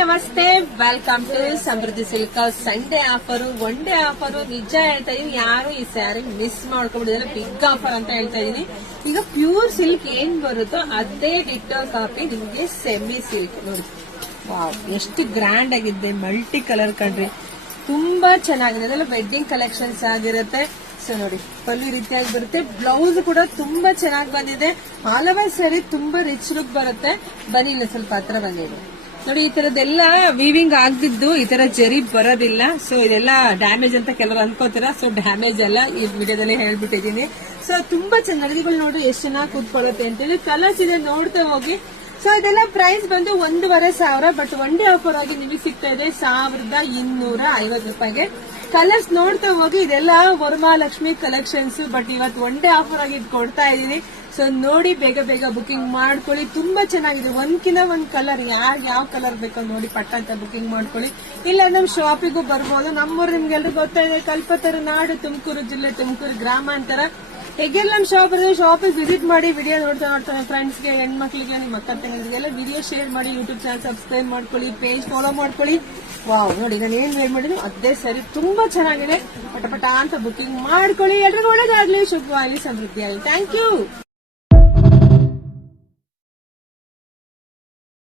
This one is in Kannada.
ನಮಸ್ತೆ, welcome to Samruddhi silk. Sunday offer, one day offer. ನಿಜ ಹೇಳ್ತಾ ಇದೀನಿ, ಯಾರು ಈ ಸ್ಯಾರಿ ಮಿಸ್ ಮಾಡ್ಕೊಂಡ್ಬಿಟ್ಟಿದ್ರೆ ಬಿಗ್ ಆಫರ್ ಅಂತ ಹೇಳ್ತಾ ಇದೀನಿ. ಈಗ ಪ್ಯೂರ್ ಸಿಲ್ಕ್ ಏನ್ ಬರುತ್ತೋ ಅದೇ ಡಿಟೋ ಕಾಪಿ ನಿಮ್ಗೆ ಸೆಮಿ ಸಿಲ್ಕ್ ನೋಡಿ. ವಾವ್, ಎಷ್ಟು ಗ್ರ್ಯಾಂಡ್ ಆಗಿದೆ, ಮಲ್ಟಿ ಕಲರ್ ಕಂಡ್ರಿ, ತುಂಬಾ ಚೆನ್ನಾಗಿದೆ. ಅದೆಲ್ಲ ವೆಡ್ಡಿಂಗ್ ಕಲೆಕ್ಷನ್ಸ್ ಆಗಿರುತ್ತೆ. ಸೊ ನೋಡಿ, ಪಲ್ಲು ರೀತಿಯಾಗಿ ಬರುತ್ತೆ. ಬ್ಲೌಸ್ ಕೂಡ ತುಂಬಾ ಚೆನ್ನಾಗಿ ಬಂದಿದೆ. ಆಲ್ ಓವರ್ ಸ್ಯಾರಿ ತುಂಬಾ ರಿಚ್ ಲುಕ್ ಬರುತ್ತೆ. ಬನ್ನಿ ಇಲ್ಲ ಸ್ವಲ್ಪ ಹತ್ರ ಬಂದಿದೆ ನೋಡಿ. ಈ ತರದೆಲ್ಲ ವೀವಿಂಗ್ ಆಗದಿದ್ದು ಈ ತರ ಜರಿ ಬರೋದಿಲ್ಲ. ಸೊ ಇದೆಲ್ಲ ಡ್ಯಾಮೇಜ್ ಅಂತ ಕೆಲವರು ಅನ್ಕೋತೀರಾ. ಸೊ ಡ್ಯಾಮೇಜ್ ಅಲ್ಲ, ಈ ವಿಡಿಯೋದಲ್ಲಿ ಹೇಳ್ಬಿಟ್ಟಿದೀನಿ. ಸೊ ತುಂಬಾ ಚೆನ್ನಾಗಿ ನೋಡ್ರಿ ಎಷ್ಟು ಚೆನ್ನಾಗಿ ಕೂತ್ಕೊಳ್ಳುತ್ತೆ ಅಂತೇಳಿ. ಕಲರ್ಸ್ ಇದೆ, ನೋಡ್ತಾ ಹೋಗಿ. ಸೊ ಇದೆಲ್ಲ ಪ್ರೈಸ್ ಬಂದು 1,500. ಬಟ್ ಒನ್ ಡೇ ಆಫರ್ ಆಗಿ ನಿಮಗೆ ಸಿಗ್ತಾ ಇದೆ 1,250 ರೂಪಾಯಿಗೆ. ಕಲರ್ಸ್ ನೋಡ್ತಾ ಹೋಗಿ. ಇದೆಲ್ಲ ವರಮಹಾಲಕ್ಷ್ಮಿ ಕಲೆಕ್ಷನ್ಸ್. ಬಟ್ ಇವತ್ತು ಒನ್ ಡೇ ಆಫರ್ ಆಗಿ ಕೊಡ್ತಾ ಇದೀನಿ. ಸೊ ನೋಡಿ, ಬೇಗ ಬೇಗ ಬುಕಿಂಗ್ ಮಾಡ್ಕೊಳ್ಳಿ. ತುಂಬಾ ಚೆನ್ನಾಗಿದೆ. ಒಂದ್ಕಿಂತ ಒಂದ್ ಕಲರ್, ಯಾವ ಕಲರ್ ಬೇಕೋ ನೋಡಿ ಪಟ್ಟ ಅಂತ ಬುಕಿಂಗ್ ಮಾಡ್ಕೊಳ್ಳಿ. ಇಲ್ಲ ನಮ್ ಶಾಪಿಗೂ ಬರ್ಬೋದು. ನಮ್ಮೂರು ನಿಮ್ಗೆಲ್ರಿಗೂ ಗೊತ್ತಾ ಇದೆ, ಕಲ್ಪತರು ನಾಡು, ತುಮಕೂರು ಜಿಲ್ಲೆ, ತುಮಕೂರು ಗ್ರಾಮಾಂತರ. ಹೇಗೆಲ್ಲ ನಮ್ ಶಾಪಿಗೆ ವಿಸಿಟ್ ಮಾಡಿ. ವಿಡಿಯೋ ನೋಡ್ತಾ ಫ್ರೆಂಡ್ಸ್ಗೆ, ಹೆಣ್ಮಕ್ಳಿಗೆ, ನಿಮ್ಮ ಅಕ್ಕ ತಂಗಿರಿಗೆಲ್ಲ ವಿಡಿಯೋ ಶೇರ್ ಮಾಡಿ. ಯೂಟ್ಯೂಬ್ ಚಾನಲ್ ಸಬ್ಸ್ಕ್ರೈಬ್ ಮಾಡ್ಕೊಳ್ಳಿ, ಪೇಜ್ ಫಾಲೋ ಮಾಡ್ಕೊಳ್ಳಿ. ವಾವ್, ನೋಡಿ ನಾನು ಏನ್ ವೇರ್ ಮಾಡಿದ್ರು ಅದೇ ಸರಿ, ತುಂಬಾ ಚೆನ್ನಾಗಿದೆ. ಪಟ ಅಂತ ಬುಕಿಂಗ್ ಮಾಡ್ಕೊಳ್ಳಿ. ಎಲ್ರಿಗೂ ಒಳ್ಳೇದಾಗ್ಲಿ, ಶುಭವಾಗಲಿ, ಸಮೃದ್ಧಿಯಾಗಲಿ. Thank you.